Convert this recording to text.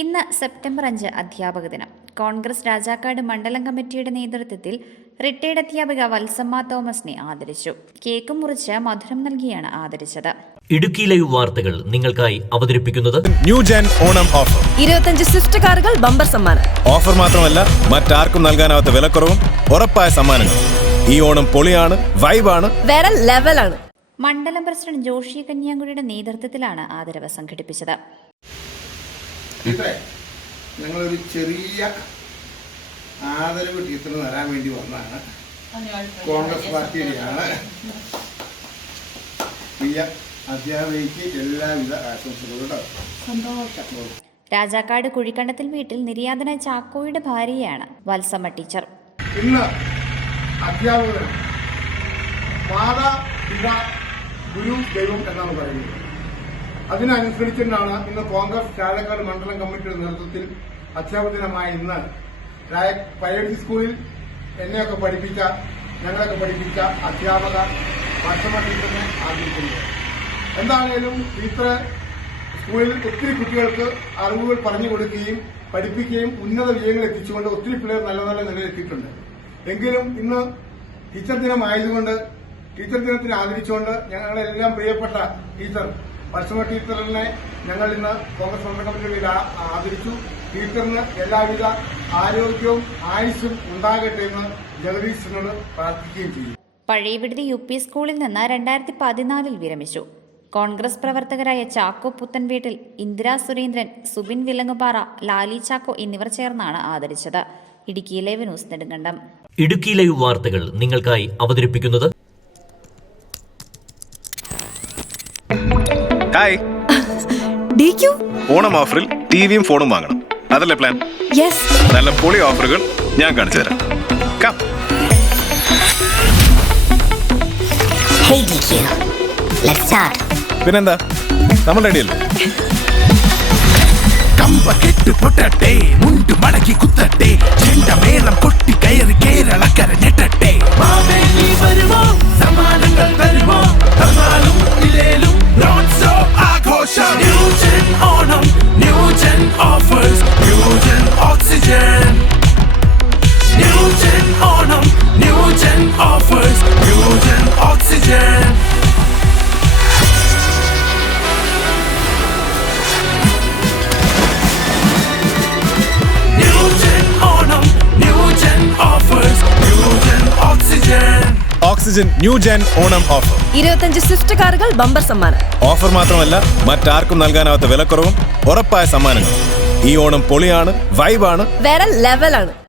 ഇന്ന് സെപ്റ്റംബർ അഞ്ച് അധ്യാപക ദിനം. കോൺഗ്രസ് രാജാക്കാട് മണ്ഡലം കമ്മിറ്റിയുടെ നേതൃത്വത്തിൽ റിട്ടയർഡ് അധ്യാപിക വത്സമ്മ തോമസിനെ ആദരിച്ചു. കേക്ക് മുറിച്ച് മധുരം നൽകിയാണ് ആദരിച്ചത്. ഇടുക്കിയിലെ ലൈവ് വാർത്തകൾ നിങ്ങൾക്കായി അവതരിപ്പിക്കുന്നത് ന്യൂ ജെൻ ഓണം ഓഫർ. ഇരുപത്തഞ്ച് സ്വിഫ്റ്റ് കാറുകൾ ബമ്പർ സമ്മാനം. ഓഫർ മാത്രമല്ല മറ്റാർക്കും നൽകാനാവാത്ത വിലക്കുറവും ഉറപ്പായ സമ്മാനങ്ങൾ ഈ ഓണം പൊളിയാണ് വൈബാണ്. വേറെ ലെവലാണ്. മണ്ഡലം പ്രസിഡന്റ് ജോഷി കന്യാങ്കുഴിയുടെ നേതൃത്വത്തിലാണ് ആദരവ് സംഘടിപ്പിച്ചത്. ടീച്ചറെ ഞങ്ങളൊരു ചെറിയ ആദരവ് ടീച്ചറിന് തരാൻ വേണ്ടി വന്നതാണ്. കോൺഗ്രസ് പാർട്ടിയുടെയാണ്. പ്രിയ അധ്യാപികയ്ക്ക് എല്ലാവിധ ആശംസകളും സന്തോഷം. രാജാക്കാട് കുഴിക്കണ്ടത്തിൽ വീട്ടിൽ നിര്യാതന ചാക്കോയുടെ ഭാര്യയാണ് വത്സമ്മ ടീച്ചർ. ഇന്ന് അധ്യാപകർ മാതാ പിത ഗുരു ദൈവം എന്നാണ് പറയുന്നത്. അതിനനുസരിച്ചിട്ടാണ് ഇന്ന് കോൺഗ്രസ് ചാലക്കാട് മണ്ഡലം കമ്മിറ്റിയുടെ നേതൃത്വത്തിൽ അധ്യാപക ദിനമായ ഇന്ന് പ്രൈവറ്റ് സ്കൂളിൽ എന്നെയൊക്കെ പഠിപ്പിച്ച ഞങ്ങളൊക്കെ പഠിപ്പിച്ച അധ്യാപക ഭക്ഷണ ആദരിക്കുന്നത് എന്താണേലും ടീച്ചർ സ്കൂളിൽ ഒത്തിരി കുട്ടികൾക്ക് അറിവുകൾ പറഞ്ഞു കൊടുക്കുകയും പഠിപ്പിക്കുകയും ഉന്നത വിജയങ്ങൾ എത്തിച്ചുകൊണ്ട് ഒത്തിരി പിള്ളേർ നല്ല നല്ല നിലയിലെത്തിയിട്ടുണ്ട് എങ്കിലും ഇന്ന് ടീച്ചർ ദിനമായതുകൊണ്ട് ടീച്ചർ ദിനത്തിന് ആദരിച്ചുകൊണ്ട് ഞങ്ങളെല്ലാം പ്രിയപ്പെട്ട ടീച്ചർ പശ്ചിമ ടീച്ചറിനെ ഞങ്ങൾ ഇന്ന് കോൺഗ്രസ് മണ്ഡല കമ്മിറ്റിയിൽ ആദരിച്ചു. ടീച്ചറിന് എല്ലാവിധ ആരോഗ്യവും ആയുസ്സും ഉണ്ടാകട്ടെ എന്ന് ജഗദീശനോട് പ്രാർത്ഥിക്കുകയും ചെയ്യും പഴയവിടുതി യു പി സ്കൂളിൽ നിന്ന് രണ്ടായിരത്തി പതിനാലിൽ വിരമിച്ചു. കോൺഗ്രസ് പ്രവർത്തകരായ ചാക്കോ പുത്തൻവീട്ടിൽ ഇന്ദിരാ സുരേന്ദ്രൻ സുബിൻ വിലങ്ങുപാറ ലാലി ചാക്കോ എന്നിവർ ചേർന്നാണ് ആദരിച്ചത്. Idukki live news Nedumkandam. Idukki live വാർത്തകൾ നിങ്ങൾക്കായി അവതരിപ്പിക്കുന്നത് ഹായ് ഡി ക്യു ഓണം ഓഫറിൽ ടിവിയും ഫോണും വാങ്ങണം. അതല്ലേ പ്ലാൻ യെസ് നല്ല പൊളി ഓഫറുകൾ ഞാൻ കാണിച്ചു തരാം. Come Hey DQ, let's start. പിന്നെന്താ? നമ്മൾ റെഡിയല്ലേ കമ്പ കെട്ട് പൊട്ടട്ടെ മുണ്ട് മടക്കി കുത്തട്ടെ. Oxygen new gen Onam offer. ഇരുപത്തഞ്ച് സ്വിഫ്റ്റ് കാറുകൾ ബമ്പർ സമ്മാനം. ഓഫർ മാത്രമല്ല മറ്റാർക്കും നൽകാനാവാത്ത വിലക്കുറവും ഉറപ്പായ സമ്മാനങ്ങൾ ഈ ഓണം പൊളിയാണ് വൈബാണ് വേറെ ലെവലാണ്